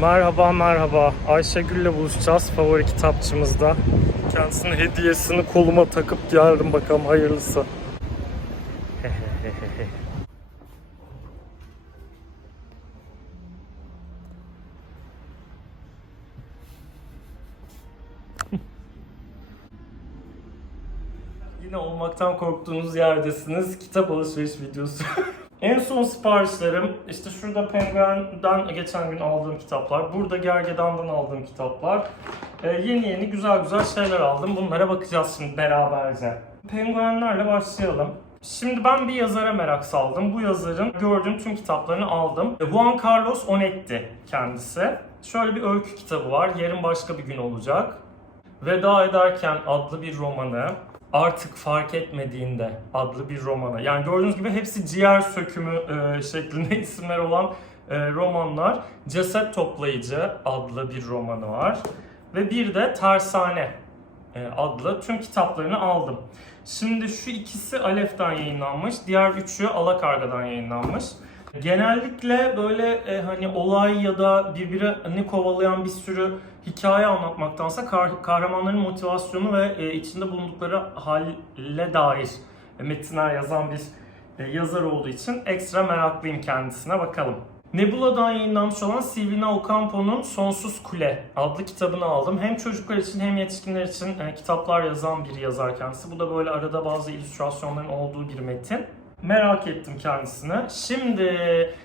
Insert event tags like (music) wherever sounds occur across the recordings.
Merhaba merhaba. Ayşegül'le buluşacağız favori kitapçımızda. Kendisinin hediyesini koluma takıp geldim bakalım hayırlısı. (laughs) Yine olmaktan korktuğunuz yerdesiniz. Kitap alışveriş videosu. (laughs) en son siparişlerim işte şurada Penguin'den geçen gün aldığım kitaplar. Burada Gergedan'dan aldığım kitaplar. Ee, yeni yeni güzel güzel şeyler aldım. Bunlara bakacağız şimdi beraberce. Penguenlerle başlayalım. Şimdi ben bir yazara merak saldım. Bu yazarın gördüğüm tüm kitaplarını aldım. Juan Carlos Onetti kendisi. Şöyle bir öykü kitabı var. Yarın başka bir gün olacak. Veda Ederken adlı bir romanı, Artık Fark Etmediğinde adlı bir romanı. Yani gördüğünüz gibi hepsi ciğer sökümü e, şeklinde (laughs) isimler olan e, romanlar. Ceset Toplayıcı adlı bir romanı var. Ve bir de Tersane e, adlı tüm kitaplarını aldım. Şimdi şu ikisi Alef'ten yayınlanmış, diğer üçü Alakarga'dan yayınlanmış. Genellikle böyle e, hani olay ya da birbirini kovalayan bir sürü hikaye anlatmaktansa kah- kahramanların motivasyonu ve e, içinde bulundukları halle dair e, metinler yazan bir e, yazar olduğu için ekstra meraklıyım kendisine bakalım. Nebula'dan yayınlanmış olan Silvina Ocampo'nun Sonsuz Kule adlı kitabını aldım. Hem çocuklar için hem yetişkinler için kitaplar yazan bir yazar kendisi. Bu da böyle arada bazı illüstrasyonların olduğu bir metin. Merak ettim kendisini. Şimdi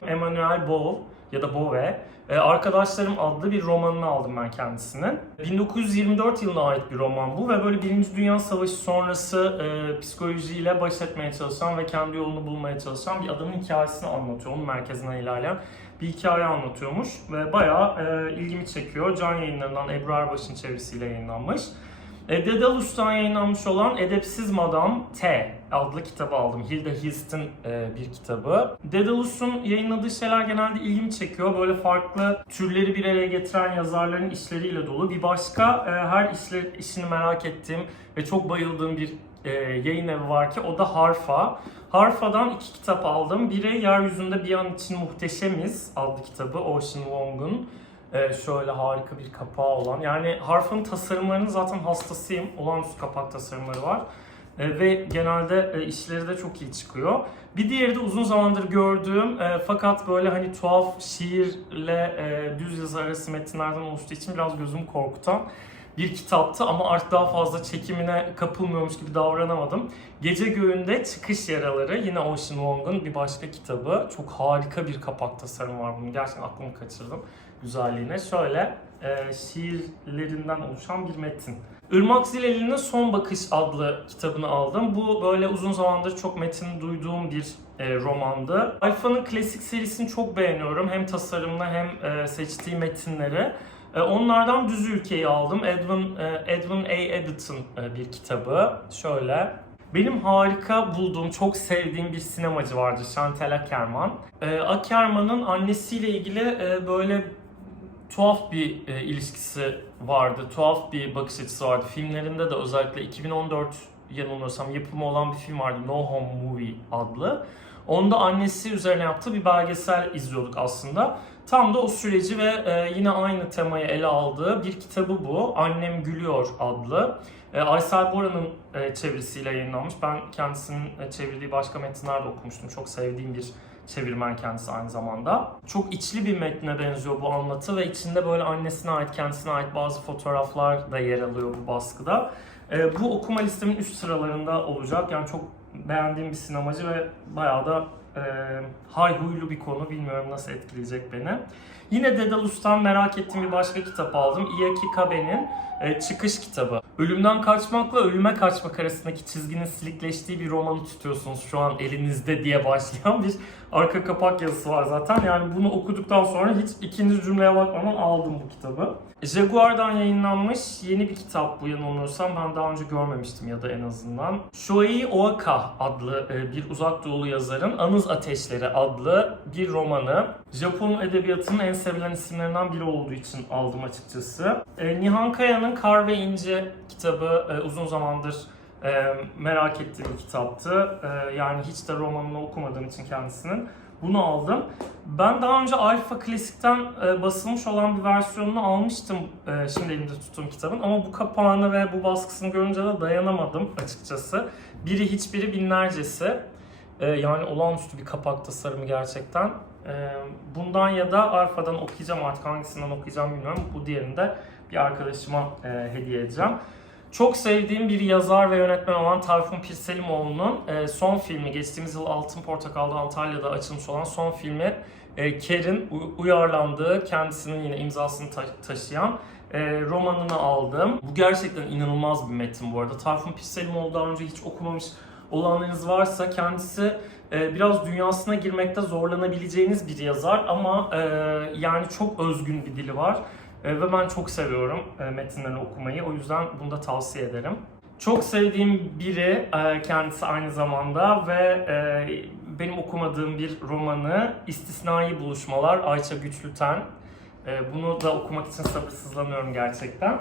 Emmanuel Bove ya da Bove e, Arkadaşlarım adlı bir romanını aldım ben kendisinin. 1924 yılına ait bir roman bu ve böyle Birinci Dünya Savaşı sonrası e, psikolojiyle baş etmeye çalışan ve kendi yolunu bulmaya çalışan bir adamın hikayesini anlatıyor. Onun merkezine ilerleyen bir hikaye anlatıyormuş ve bayağı e, ilgimi çekiyor. Can yayınlarından Ebru Erbaş'ın çevirisiyle yayınlanmış. Daedalus'tan yayınlanmış olan Edepsiz Madam T adlı kitabı aldım. Hilda Hilst'in e, bir kitabı. Daedalus'un yayınladığı şeyler genelde ilgimi çekiyor. Böyle farklı türleri bir araya getiren yazarların işleriyle dolu. Bir başka e, her işler, işini merak ettiğim ve çok bayıldığım bir e, yayın evi var ki o da Harfa. Harfa'dan iki kitap aldım. Biri Yeryüzünde Bir An için Muhteşemiz adlı kitabı Ocean Wong'un. Ee, şöyle harika bir kapağı olan. Yani Harf'ın tasarımlarının zaten hastasıyım. Olağanüstü kapak tasarımları var. Ee, ve genelde e, işleri de çok iyi çıkıyor. Bir diğeri de uzun zamandır gördüğüm e, fakat böyle hani tuhaf şiirle e, düz yazı arası metinlerden oluştuğu için biraz gözümü korkutan bir kitaptı ama artık daha fazla çekimine kapılmıyormuş gibi davranamadım. Gece Göğünde Çıkış Yaraları yine Ocean Wong'un bir başka kitabı. Çok harika bir kapak tasarımı var bunun. Gerçekten aklımı kaçırdım güzelliğine. Şöyle e, şiirlerinden oluşan bir metin. Irmak Zileli'nin Son Bakış adlı kitabını aldım. Bu böyle uzun zamandır çok metin duyduğum bir e, romandı. Alfa'nın klasik serisini çok beğeniyorum. Hem tasarımını hem e, seçtiği metinleri. E, onlardan Düz Ülke'yi aldım. Edwin, e, Edwin A. Edison e, bir kitabı. Şöyle. Benim harika bulduğum, çok sevdiğim bir sinemacı vardı Chantal Akerman. E, Akerman'ın annesiyle ilgili e, böyle tuhaf bir e, ilişkisi vardı. Tuhaf bir bakış açısı vardı. Filmlerinde de özellikle 2014 yanılmıyorsam yapımı olan bir film vardı. No Home Movie adlı. Onda annesi üzerine yaptığı bir belgesel izliyorduk aslında. Tam da o süreci ve e, yine aynı temayı ele aldığı bir kitabı bu. Annem Gülüyor adlı. E, Aysel Bora'nın e, çevirisiyle yayınlanmış. Ben kendisinin e, çevirdiği başka metinler de okumuştum. Çok sevdiğim bir çevirmen kendisi aynı zamanda. Çok içli bir metne benziyor bu anlatı ve içinde böyle annesine ait, kendisine ait bazı fotoğraflar da yer alıyor bu baskıda. E, bu okuma listemin üst sıralarında olacak. Yani çok beğendiğim bir sinemacı ve bayağı da e, hay huylu bir konu. Bilmiyorum nasıl etkileyecek beni. Yine Daedalus'tan merak ettiğim bir başka kitap aldım. Iyaki Kabe'nin e, Çıkış kitabı. Ölümden kaçmakla ölüme kaçmak arasındaki çizginin silikleştiği bir romanı tutuyorsunuz şu an elinizde diye (laughs) başlayan bir arka kapak yazısı var zaten. Yani bunu okuduktan sonra hiç ikinci cümleye bakmadan aldım bu kitabı. Jaguar'dan yayınlanmış yeni bir kitap bu yanılmıyorsam ben daha önce görmemiştim ya da en azından. Shoei Oaka adlı e, bir uzak doğulu yazarın Anız Ateşleri adlı bir romanı. Japon edebiyatının en sevilen isimlerinden biri olduğu için aldım açıkçası. E, Nihan Kaya'nın Kar ve İnce kitabı e, uzun zamandır e, merak ettiğim bir kitaptı. E, yani hiç de romanını okumadığım için kendisinin Bunu aldım. Ben daha önce Alfa Klasik'ten e, basılmış olan bir versiyonunu almıştım e, şimdi elimde tuttuğum kitabın ama bu kapağını ve bu baskısını görünce de dayanamadım açıkçası. Biri hiçbiri binlercesi. E, yani olağanüstü bir kapak tasarımı gerçekten. E, bundan ya da Alfa'dan okuyacağım artık hangisinden okuyacağım bilmiyorum. Bu diğerini de bir arkadaşıma e, hediye edeceğim. Çok sevdiğim bir yazar ve yönetmen olan Tayfun Pirselimoğlu'nun e, son filmi, geçtiğimiz yıl Altın Portakal'da Antalya'da açılmış olan son filmi e, Ker'in uyarlandığı, kendisinin yine imzasını ta- taşıyan romanını aldım. Bu gerçekten inanılmaz bir metin bu arada. Tayfun Pirselimoğlu daha önce hiç okumamış olanlarınız varsa kendisi e, biraz dünyasına girmekte zorlanabileceğiniz bir yazar ama e, yani çok özgün bir dili var. E, ve ben çok seviyorum metinlerini okumayı. O yüzden bunu da tavsiye ederim. Çok sevdiğim biri kendisi aynı zamanda ve benim okumadığım bir romanı İstisnai Buluşmalar Ayça Güçlüten. Bunu da okumak için sabırsızlanıyorum gerçekten.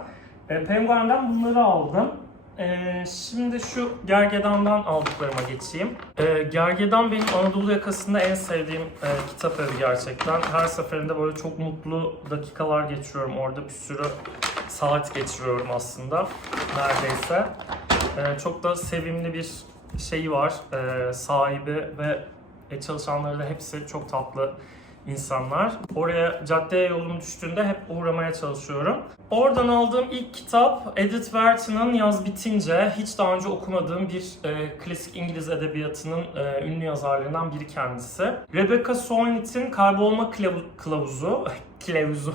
Penguen'den bunları aldım. E, şimdi şu Gergedan'dan aldıklarıma geçeyim. E, Gergedan benim Anadolu yakasında en sevdiğim e, kitap evi gerçekten. Her seferinde böyle çok mutlu dakikalar geçiriyorum. Orada bir sürü saat geçiriyorum aslında neredeyse. E, çok da sevimli bir şeyi var. E, sahibi ve çalışanları da hepsi çok tatlı insanlar. Oraya caddeye yolum düştüğünde hep uğramaya çalışıyorum. Oradan aldığım ilk kitap Edith Wharton'ın Yaz Bitince. Hiç daha önce okumadığım bir e, klasik İngiliz edebiyatının e, ünlü yazarlarından biri kendisi. Rebecca Solnit'in Kaybolma Kılavuzu. (laughs) Kılavuzu.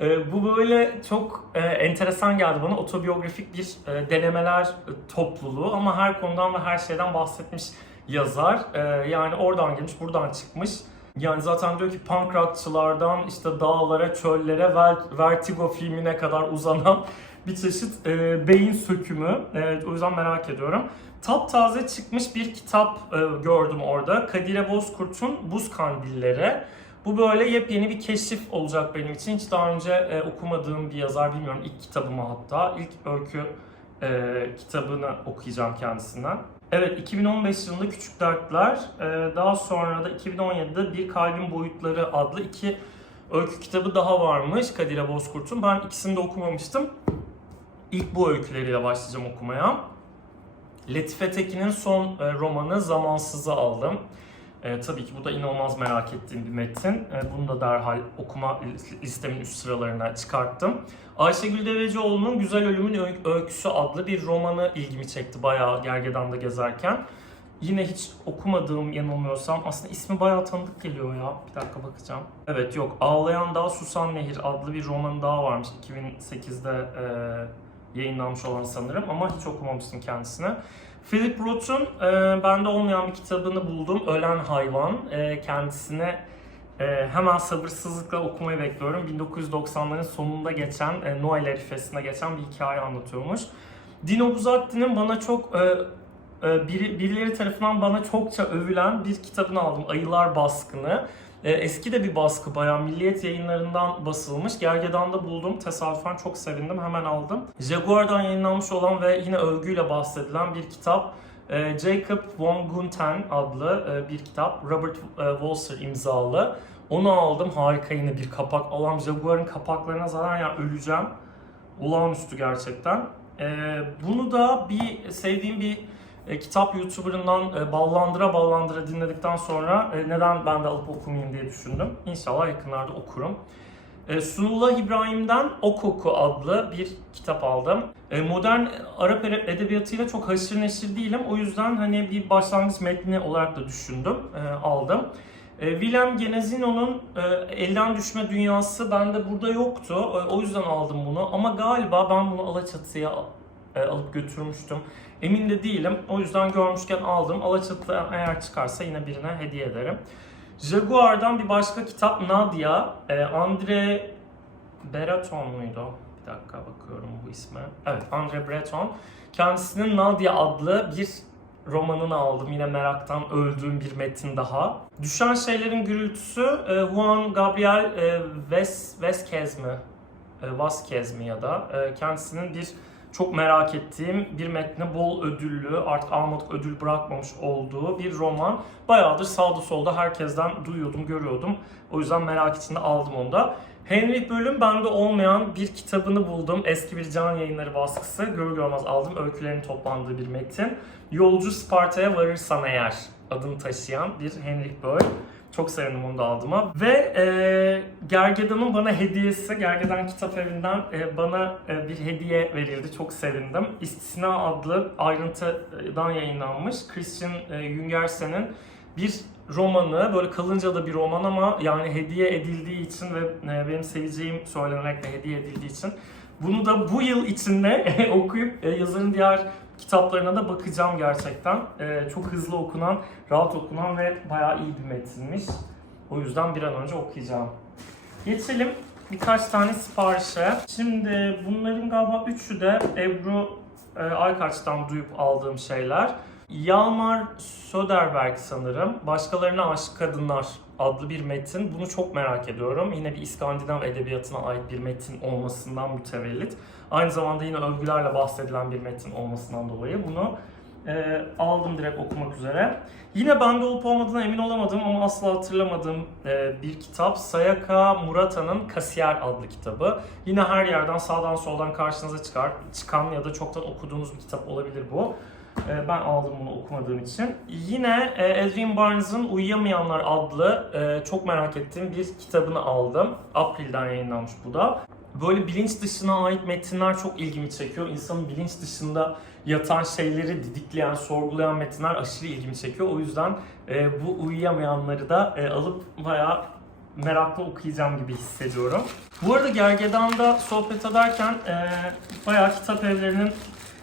E, bu böyle çok e, enteresan geldi bana. Otobiyografik bir e, denemeler e, topluluğu ama her konudan ve her şeyden bahsetmiş yazar. E, yani oradan gelmiş, buradan çıkmış. Yani zaten diyor ki punk rockçılardan işte dağlara, çöllere, Ver- Vertigo filmine kadar uzanan (laughs) bir çeşit e, beyin sökümü. Evet, o yüzden merak ediyorum. Taptaze çıkmış bir kitap e, gördüm orada. Kadire Bozkurt'un Buz Kandilleri. Bu böyle yepyeni bir keşif olacak benim için. Hiç daha önce e, okumadığım bir yazar bilmiyorum. İlk kitabımı hatta. ilk öykü e, kitabını okuyacağım kendisinden. Evet 2015 yılında Küçük Dertler, e, daha sonra da 2017'de Bir Kalbin Boyutları adlı iki öykü kitabı daha varmış Kadire Bozkurt'un. Ben ikisini de okumamıştım. İlk bu öyküleriyle başlayacağım okumaya. Letife Tekin'in son e, romanı Zamansız'ı aldım. E, tabii ki bu da inanılmaz merak ettiğim bir metin. E, bunu da derhal okuma listemin üst sıralarına çıkarttım. Ayşegül Devecioğlu'nun Güzel Ölümün Öy- Öyküsü adlı bir romanı ilgimi çekti bayağı Gergedan'da gezerken. Yine hiç okumadığım yanılmıyorsam aslında ismi bayağı tanıdık geliyor ya. Bir dakika bakacağım. Evet yok Ağlayan Dağ Susan Nehir adlı bir roman daha varmış 2008'de e, yayınlanmış olan sanırım ama hiç okumamıştım kendisini. Philip Roth'un e, bende olmayan bir kitabını buldum. Ölen Hayvan. E, kendisine e, hemen sabırsızlıkla okumayı bekliyorum. 1990'ların sonunda geçen, e, Noel arifesinde geçen bir hikaye anlatıyormuş. Dino Buzatti'nin bana çok e, e, biri, birileri tarafından bana çokça övülen bir kitabını aldım. Ayılar Baskını. E, eski de bir baskı bayağı Milliyet yayınlarından basılmış. Gergedan'da buldum. Tesadüfen çok sevindim. Hemen aldım. Jaguar'dan yayınlanmış olan ve yine övgüyle bahsedilen bir kitap. E, Jacob von Gunten adlı e, bir kitap. Robert e, Walser imzalı. Onu aldım. Harika yine bir kapak. Allah'ım Jaguar'ın kapaklarına zaten ya öleceğim. Olağanüstü gerçekten. Bunu da bir sevdiğim bir e, kitap YouTuber'ından e, ballandıra ballandıra dinledikten sonra e, neden ben de alıp okumayayım diye düşündüm. İnşallah yakınlarda okurum. E, Sunullah İbrahim'den O Koku adlı bir kitap aldım. E, modern Arap edebiyatıyla çok haşır neşir değilim. O yüzden hani bir başlangıç metni olarak da düşündüm, e, aldım. E, Willem Genezino'nun e, Elden Düşme Dünyası bende burada yoktu. E, o yüzden aldım bunu. Ama galiba ben bunu Alaçatı'ya e, alıp götürmüştüm. Emin de değilim. O yüzden görmüşken aldım. Alaçatı'da eğer çıkarsa yine birine hediye ederim. Jaguar'dan bir başka kitap Nadia. E, Andre Breton muydu? Bir dakika bakıyorum bu isme. Evet Andre Breton. Kendisinin Nadia adlı bir romanını aldım. Yine meraktan öldüğüm bir metin daha. Düşen Şeylerin Gürültüsü e, Juan Gabriel e, Ves, Vesquez mi? E, Vasquez mi ya da e, kendisinin bir çok merak ettiğim bir metne bol ödüllü, artık almadık ödül bırakmamış olduğu bir roman. Bayağıdır sağda solda herkesten duyuyordum, görüyordum. O yüzden merak içinde aldım onu da. Henry Bölüm bende olmayan bir kitabını buldum. Eski bir can yayınları baskısı. Görür görmez aldım. Öykülerin toplandığı bir metin. Yolcu Sparta'ya varırsan eğer adını taşıyan bir Henry Böll. Çok sevindim onu da aldığıma. Ve e, Gergedan'ın bana hediyesi, Gergedan Kitap Evi'nden e, bana e, bir hediye verildi. Çok sevindim. İstisna adlı ayrıntıdan yayınlanmış Christian e, Jungersen'in bir romanı. Böyle kalınca da bir roman ama yani hediye edildiği için ve e, benim seveceğim söylenerek de hediye edildiği için bunu da bu yıl içinde (laughs) okuyup e, yazarın diğer kitaplarına da bakacağım gerçekten. E, çok hızlı okunan, rahat okunan ve bayağı iyi bir metinmiş. O yüzden bir an önce okuyacağım. Geçelim birkaç tane siparişe. Şimdi bunların galiba üçü de Ebru e, Aykaç'tan duyup aldığım şeyler. Yalmar Söderberg sanırım. Başkalarına Aşık Kadınlar adlı bir metin. Bunu çok merak ediyorum. Yine bir İskandinav edebiyatına ait bir metin olmasından mütevellit. Aynı zamanda yine övgülerle bahsedilen bir metin olmasından dolayı bunu e, aldım direkt okumak üzere. Yine bende olup olmadığına emin olamadım ama asla hatırlamadığım e, bir kitap. Sayaka Murata'nın Kasiyer adlı kitabı. Yine her yerden sağdan soldan karşınıza çıkar. Çıkan ya da çoktan okuduğunuz bir kitap olabilir bu. E, ben aldım bunu okumadığım için. Yine e, Adrian Barnes'ın Uyuyamayanlar adlı e, çok merak ettiğim bir kitabını aldım. April'den yayınlanmış bu da. Böyle bilinç dışına ait metinler çok ilgimi çekiyor. İnsanın bilinç dışında yatan şeyleri didikleyen, sorgulayan metinler aşırı ilgimi çekiyor. O yüzden e, bu uyuyamayanları da e, alıp bayağı merakla okuyacağım gibi hissediyorum. Bu arada Gergedan'da sohbet ederken e, bayağı kitap evlerinin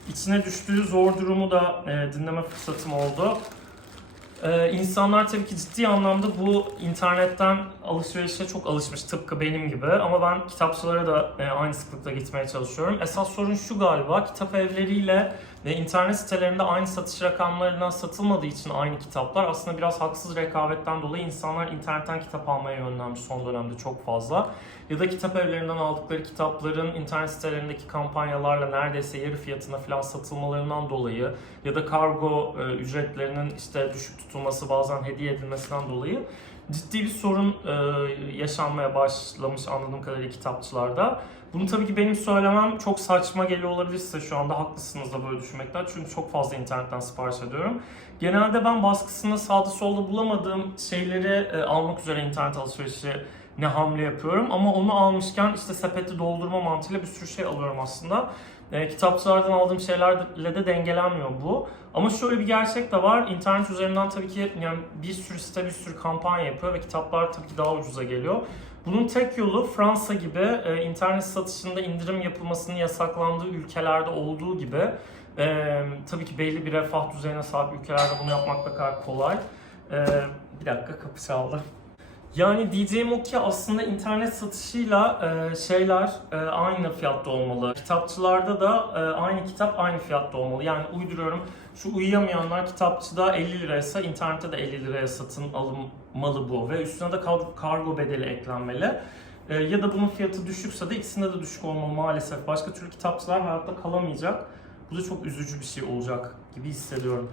içine düştüğü zor durumu da e, dinleme fırsatım oldu. Ee, insanlar tabii ki ciddi anlamda bu internetten alışverişe çok alışmış tıpkı benim gibi ama ben kitapçılara da e, aynı sıklıkla gitmeye çalışıyorum. Esas sorun şu galiba kitap evleriyle ve internet sitelerinde aynı satış rakamlarına satılmadığı için aynı kitaplar aslında biraz haksız rekabetten dolayı insanlar internetten kitap almaya yönlenmiş son dönemde çok fazla. Ya da kitap evlerinden aldıkları kitapların internet sitelerindeki kampanyalarla neredeyse yarı fiyatına falan satılmalarından dolayı ya da kargo e, ücretlerinin işte düşük tutulması bazen hediye edilmesinden dolayı ciddi bir sorun e, yaşanmaya başlamış anladığım kadarıyla kitapçılarda. Bunu tabii ki benim söylemem çok saçma geliyor olabilir size şu anda haklısınız da böyle düşünmekten çünkü çok fazla internetten sipariş ediyorum. Genelde ben baskısını sağda solda bulamadığım şeyleri e, almak üzere internet alışverişi ne hamle yapıyorum ama onu almışken işte sepeti doldurma mantığıyla bir sürü şey alıyorum aslında. E, kitapçılardan aldığım şeylerle de dengelenmiyor bu. Ama şöyle bir gerçek de var. İnternet üzerinden tabii ki yani bir sürü site bir sürü kampanya yapıyor ve kitaplar tabii ki daha ucuza geliyor. Bunun tek yolu Fransa gibi e, internet satışında indirim yapılmasının yasaklandığı ülkelerde olduğu gibi e, tabii ki belli bir refah düzeyine sahip ülkelerde bunu yapmak da kadar kolay. E, bir dakika kapı çaldı. Yani diyeceğim o ki aslında internet satışıyla e, şeyler e, aynı fiyatta olmalı. Kitapçılarda da e, aynı kitap aynı fiyatta olmalı. Yani uyduruyorum şu uyuyamayanlar kitapçıda 50 liraysa internette de 50 liraya satın alınmalı bu. Ve üstüne de kar- kargo bedeli eklenmeli. E, ya da bunun fiyatı düşükse de ikisinde de düşük olmalı maalesef. Başka türlü kitapçılar hayatta kalamayacak. Bu da çok üzücü bir şey olacak gibi hissediyorum.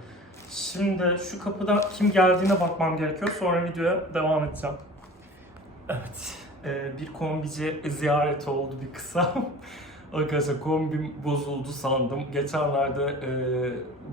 Şimdi şu kapıda kim geldiğine bakmam gerekiyor. Sonra videoya devam edeceğim. Evet. Ee, bir kombici ziyareti oldu bir kısa. (laughs) Arkadaşlar kombim bozuldu sandım. Geçenlerde e,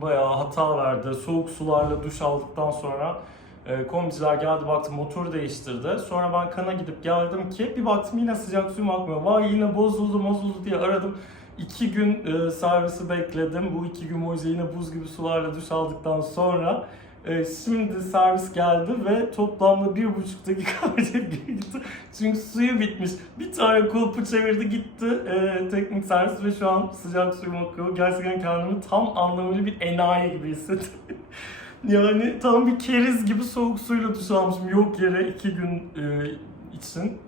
bayağı hata verdi. Soğuk sularla duş aldıktan sonra e, kombiciler geldi baktı motoru değiştirdi. Sonra ben kana gidip geldim ki bir baktım yine sıcak suyum akmıyor. Vay yine bozuldu bozuldu diye aradım. İki gün e, servisi bekledim. Bu iki gün boyunca yine buz gibi sularla duş aldıktan sonra e, şimdi servis geldi ve toplamda bir buçuk dakika (laughs) gitti. Çünkü suyu bitmiş. Bir tane kulpu çevirdi gitti e, teknik servis ve şu an sıcak suyum akıyor. Gerçekten kendimi tam anlamıyla bir enayi gibi hissettim. (laughs) yani tam bir keriz gibi soğuk suyla duş almışım yok yere iki gün e, için.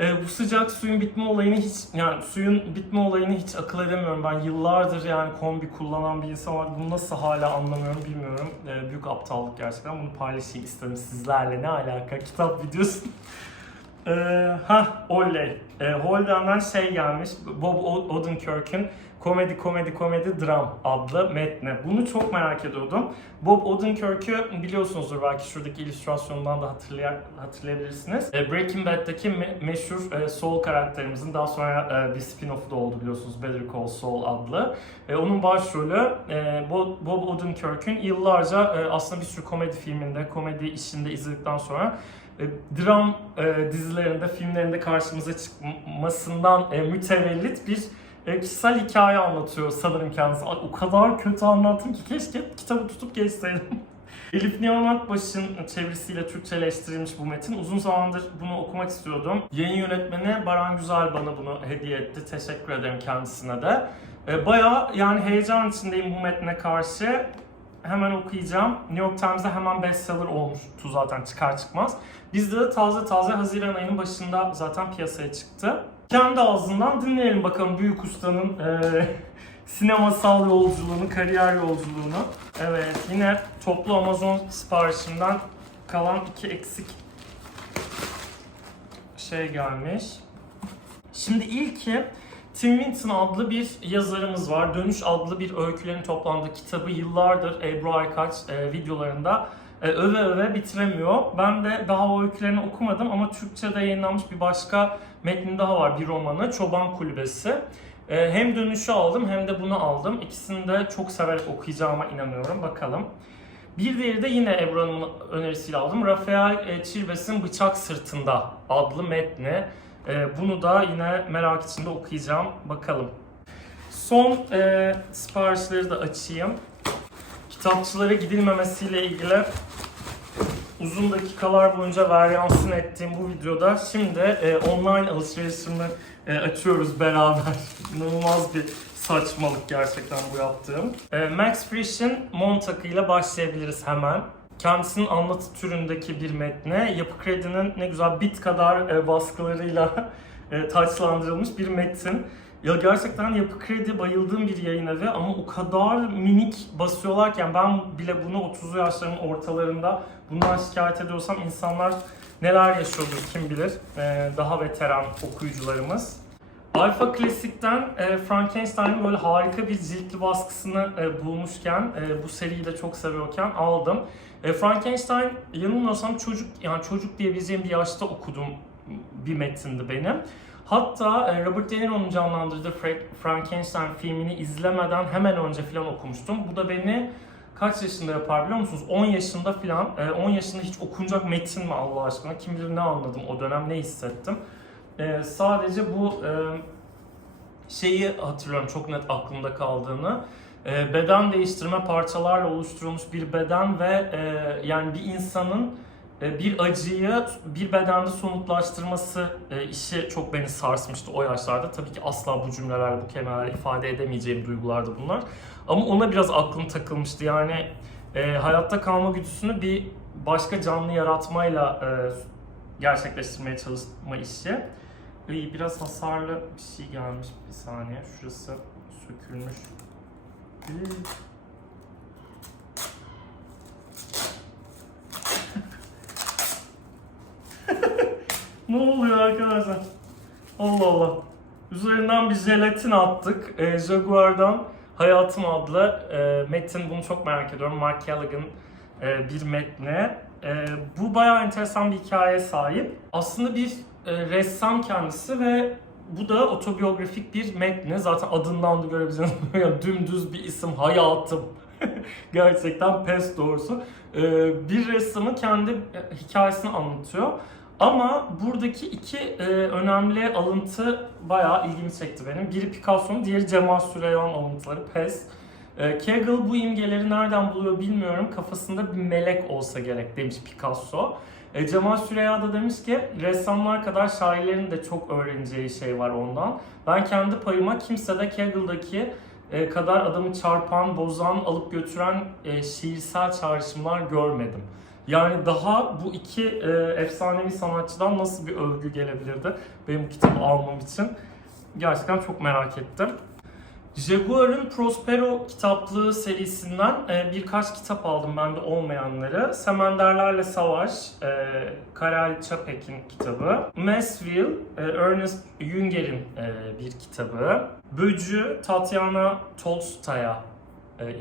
E, bu sıcak suyun bitme olayını hiç yani suyun bitme olayını hiç akıl edemiyorum. Ben yıllardır yani kombi kullanan bir insan olarak bunu nasıl hala anlamıyorum bilmiyorum. E, büyük aptallık gerçekten. Bunu paylaşayım istedim sizlerle. Ne alaka? (laughs) Kitap videosu. Ee, ha oley. Ee, Holden'dan şey gelmiş. Bob Odenkirk'ün Komedi Komedi Komedi Dram adlı metni. Bunu çok merak ediyordum. Bob Odenkirk'ü biliyorsunuzdur belki şuradaki illüstrasyondan da hatırlay- hatırlayabilirsiniz. Ee, Breaking Bad'deki me- meşhur e, Saul karakterimizin daha sonra e, bir spin-off'u da oldu biliyorsunuz Better Call Saul adlı. E, onun başrolü e, Bob, Odenkirk'ün yıllarca e, aslında bir sürü komedi filminde, komedi işinde izledikten sonra e, dram e, dizilerinde, filmlerinde karşımıza çıkmasından e, mütevellit bir e, kişisel hikaye anlatıyor sanırım kendisi. O kadar kötü anlattım ki keşke kitabı tutup geçseydim. (laughs) Elif Nihan Akbaş'ın çevirisiyle Türkçeleştirilmiş bu metin. Uzun zamandır bunu okumak istiyordum. Yayın yönetmeni Baran Güzel bana bunu hediye etti. Teşekkür ederim kendisine de. E, bayağı yani heyecan içindeyim bu metne karşı. Hemen okuyacağım. New York Times'da hemen bestseller olmuştu zaten çıkar çıkmaz. Bizde de taze taze Haziran ayının başında zaten piyasaya çıktı. Kendi ağzından dinleyelim bakalım büyük ustanın e, (laughs) sinemasal yolculuğunu, kariyer yolculuğunu. Evet yine toplu Amazon siparişimden kalan iki eksik şey gelmiş. Şimdi ilki Tim Winton adlı bir yazarımız var. Dönüş adlı bir öykülerin toplandığı kitabı yıllardır Ebru Aykaç e, videolarında e, öve öve bitiremiyor. Ben de daha o öykülerini okumadım ama Türkçe'de yayınlanmış bir başka metni daha var. Bir romanı Çoban Kulübesi. E, hem dönüşü aldım hem de bunu aldım. İkisini de çok severek okuyacağıma inanıyorum. Bakalım. Bir diğeri de yine Ebru Hanım'ın önerisiyle aldım. Rafael e, Çilves'in Bıçak Sırtında adlı metni. E, bunu da yine merak içinde okuyacağım. Bakalım. Son e, siparişleri de açayım. Kitapçılara gidilmemesiyle ilgili uzun dakikalar boyunca varyansın ettiğim bu videoda şimdi e, online alışverişimi e, açıyoruz beraber. (laughs) İnanılmaz bir saçmalık gerçekten bu yaptığım. E, Max Frisch'in Montauk ile başlayabiliriz hemen. Kendisinin anlatı türündeki bir metne, Yapı Kredi'nin ne güzel bit kadar e, baskılarıyla (laughs) e, taçlandırılmış bir metin. Ya gerçekten Yapı Kredi bayıldığım bir yayın evi ama o kadar minik basıyorlarken ben bile bunu 30'lu yaşların ortalarında bundan şikayet ediyorsam insanlar neler yaşıyordur kim bilir. Ee, daha veteran okuyucularımız. Alpha Classic'ten e, Frankenstein'in böyle harika bir ciltli baskısını e, bulmuşken, e, bu seriyi de çok seviyorken aldım. E, Frankenstein yanılmıyorsam çocuk, yani çocuk diyebileceğim bir yaşta okudum bir metindi benim. Hatta e, Robert De Niro'nun canlandırdığı Fra- Frankenstein filmini izlemeden hemen önce falan okumuştum. Bu da beni kaç yaşında yapar biliyor musunuz? 10 yaşında falan, e, 10 yaşında hiç okunacak metin mi Allah aşkına? Kim bilir ne anladım o dönem, ne hissettim. E, sadece bu e, şeyi hatırlıyorum çok net aklımda kaldığını. E, beden değiştirme parçalarla oluşturulmuş bir beden ve e, yani bir insanın e, bir acıyı bir bedende somutlaştırması e, işi çok beni sarsmıştı o yaşlarda. Tabii ki asla bu cümlelerle, bu kelimelerle ifade edemeyeceğim duygulardı bunlar. Ama ona biraz aklım takılmıştı. Yani e, hayatta kalma güdüsünü bir başka canlı yaratmayla e, gerçekleştirmeye çalışma işi. İyi, biraz hasarlı bir şey gelmiş. Bir saniye. Şurası sökülmüş. (laughs) Ne oluyor arkadaşlar? Allah Allah. Üzerinden bir jelatin attık. E, Jaguar'dan Hayatım adlı e, metin. Bunu çok merak ediyorum. Mark Callaghan e, bir metni. E, bu bayağı enteresan bir hikayeye sahip. Aslında bir e, ressam kendisi ve bu da otobiyografik bir metni. Zaten adından da görebileceğiniz (laughs) yani dümdüz bir isim Hayatım. (laughs) Gerçekten pes doğrusu. E, bir ressamın kendi e, hikayesini anlatıyor. Ama buradaki iki e, önemli alıntı bayağı ilgimi çekti benim. Biri Picasso'nun, diğeri Cemal Süreyya'nın alıntıları. Pes. E, Kegel bu imgeleri nereden buluyor bilmiyorum. Kafasında bir melek olsa gerek demiş Picasso. E, Cemal Süreyya da demiş ki ressamlar kadar şairlerin de çok öğreneceği şey var ondan. Ben kendi payıma kimsede Kegel'daki e, kadar adamı çarpan, bozan, alıp götüren e, şiirsel çağrışımlar görmedim. Yani daha bu iki e, efsanevi sanatçıdan nasıl bir övgü gelebilirdi benim kitabı almam için? Gerçekten çok merak ettim. Jaguar'ın Prospero kitaplığı serisinden e, birkaç kitap aldım ben de olmayanları. Semenderlerle Savaş, e, Karel Çapek'in kitabı. Massville, e, Ernest Jünger'in bir kitabı. Böcü, Tatyana Tolstoy'a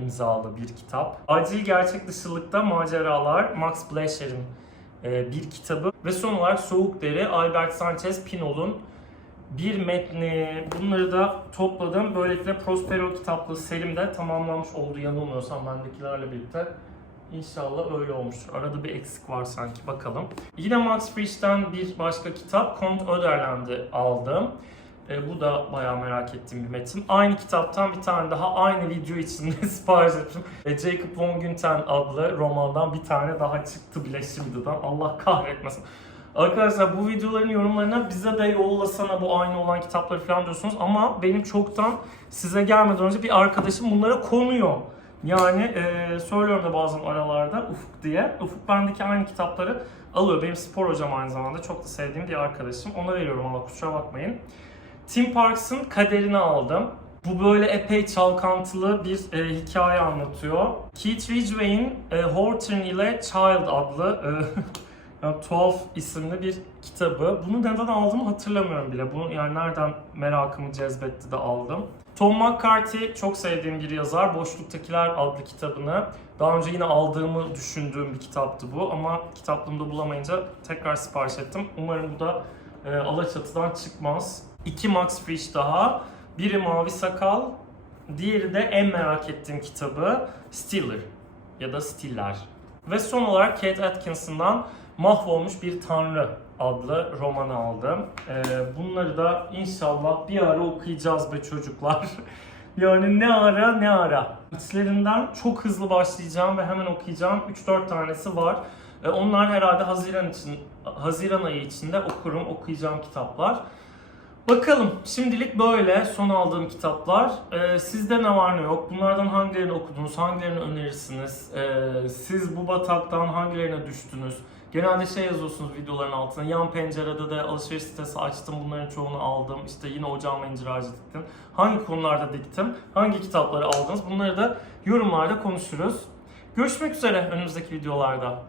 imzalı bir kitap. Acil Gerçek Dışılıkta Maceralar, Max Blecher'in bir kitabı. Ve son olarak Soğuk Deri, Albert Sanchez Pinol'un bir metni. Bunları da topladım. Böylelikle Prospero kitaplığı serim de tamamlanmış oldu yanılmıyorsam bendekilerle birlikte. İnşallah öyle olmuştur. Arada bir eksik var sanki bakalım. Yine Max Frisch'ten bir başka kitap Comte Oderland'ı aldım. E, bu da bayağı merak ettiğim bir metin. Aynı kitaptan bir tane daha aynı video içinde (laughs) sipariş ettim. E, Jacob von Günten adlı romandan bir tane daha çıktı bile şimdiden. Allah kahretmesin. Arkadaşlar bu videoların yorumlarına bize de yollasana bu aynı olan kitapları falan diyorsunuz ama benim çoktan size gelmeden önce bir arkadaşım bunlara konuyor. Yani e, söylüyorum da bazen aralarda Ufuk diye. Ufuk bendeki aynı kitapları alıyor. Benim spor hocam aynı zamanda. Çok da sevdiğim bir arkadaşım. Ona veriyorum ama kusura bakmayın. Tim Parks'ın Kaderini aldım. Bu böyle epey çalkantılı bir e, hikaye anlatıyor. Keith Ridgway'in e, Horton ile Child adlı e, (laughs) yani tuhaf isimli bir kitabı. Bunu neden aldığımı hatırlamıyorum bile. Bunu yani nereden merakımı cezbetti de aldım. Tom McCarthy çok sevdiğim bir yazar. Boşluktakiler adlı kitabını daha önce yine aldığımı düşündüğüm bir kitaptı bu ama kitaplığımda bulamayınca tekrar sipariş ettim. Umarım bu da e, Alaçatı'dan çıkmaz. İki Max Frisch daha. Biri Mavi Sakal, diğeri de en merak ettiğim kitabı Stiller ya da Stiller. Ve son olarak Kate Atkinson'dan Mahvolmuş Bir Tanrı adlı romanı aldım. Ee, bunları da inşallah bir ara okuyacağız be çocuklar. (laughs) yani ne ara ne ara. İçlerinden çok hızlı başlayacağım ve hemen okuyacağım 3-4 tanesi var. Ee, onlar herhalde Haziran için Haziran ayı içinde okurum, okuyacağım kitaplar. Bakalım şimdilik böyle son aldığım kitaplar. Ee, sizde ne var ne yok? Bunlardan hangilerini okudunuz? Hangilerini önerirsiniz? Ee, siz bu bataktan hangilerine düştünüz? Genelde şey yazıyorsunuz videoların altına. Yan pencerede de alışveriş sitesi açtım. Bunların çoğunu aldım. İşte yine ocağıma incir ağacı diktim. Hangi konularda diktim? Hangi kitapları aldınız? Bunları da yorumlarda konuşuruz. Görüşmek üzere önümüzdeki videolarda.